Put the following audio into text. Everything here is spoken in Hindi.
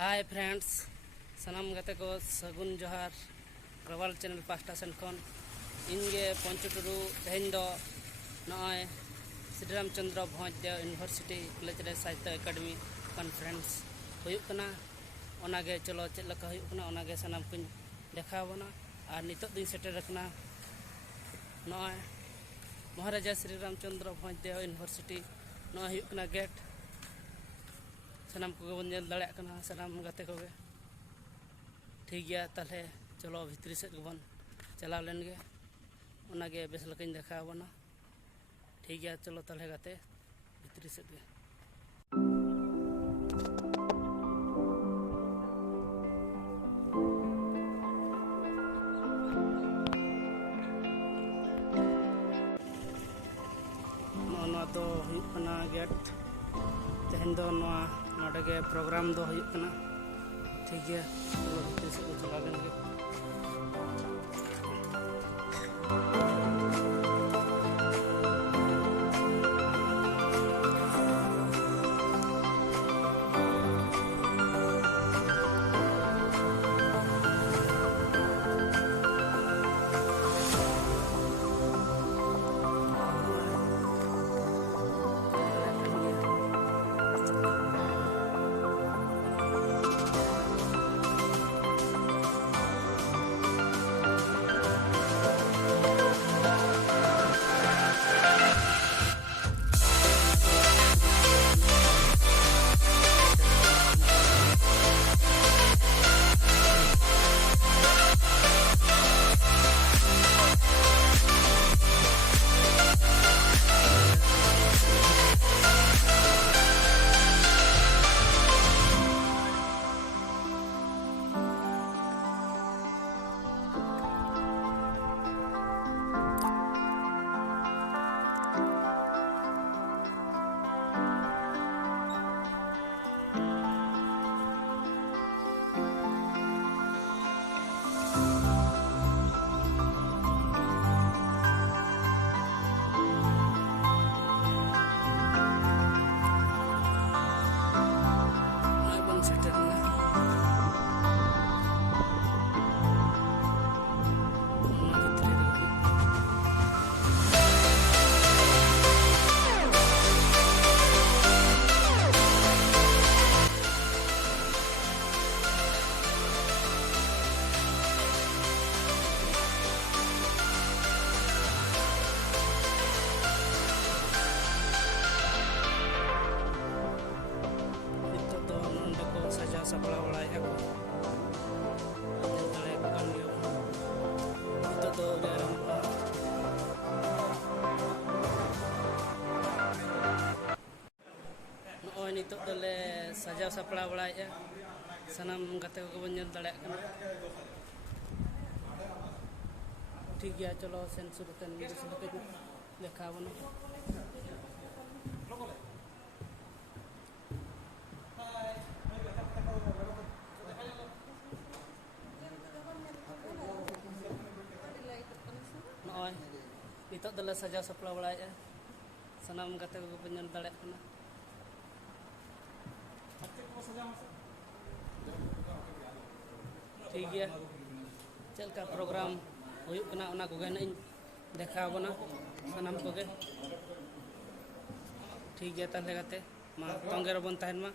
हाय फ्रेंड्स सनाम गाते को सगुन जोहार ग्लोबल चैनल पास्टा सेन खन इनगे पंचु टुडू तेहेन दो नय श्री रामचंद्र भोजदेव यूनिवर्सिटी कॉलेज रे साहित्य एकेडमी कॉन्फ्रेंस हुयुक कना ओनागे चलो चेद लका हुयुक कना ओनागे सनाम कुन देखावना और नितो दिन सेटर रखना नय महाराजा श्री रामचंद्र भोजदेव यूनिवर्सिटी नय हुयुक कना गेट सनाम को बन जल दाड़ा कना सनाम गाते को ठीक गया ताले चलो भितरी सेद बन चलाव लेन गे ओनागे बेस लकन देखावना ठीक गया चलो ताले गाते भितरी सेद गे नोना तो हुयुक कना गेट तेहेन दो नोडे के प्रोग्राम दो हुयुक कना ठीक है चलो भितरी से चला लेंगे सपड़ा बड़ा है को तले बगन में तो गरम नोय नितो दले सजाव सपड़ा बड़ा है सनाम गाते को बन जल दाड़ा कना ठीक गया चलो सेन शुरू तन देखा बनो नितो दले सजाव सपड़ा बड़ा है सनाम गाते को बन जल दाड़ा कना ठीक गया चल का प्रोग्राम हुयुक कना ओना को गन देखा बना सनाम को गे ठीक गया ताले गाते मा तंगे रबन ताहन मा।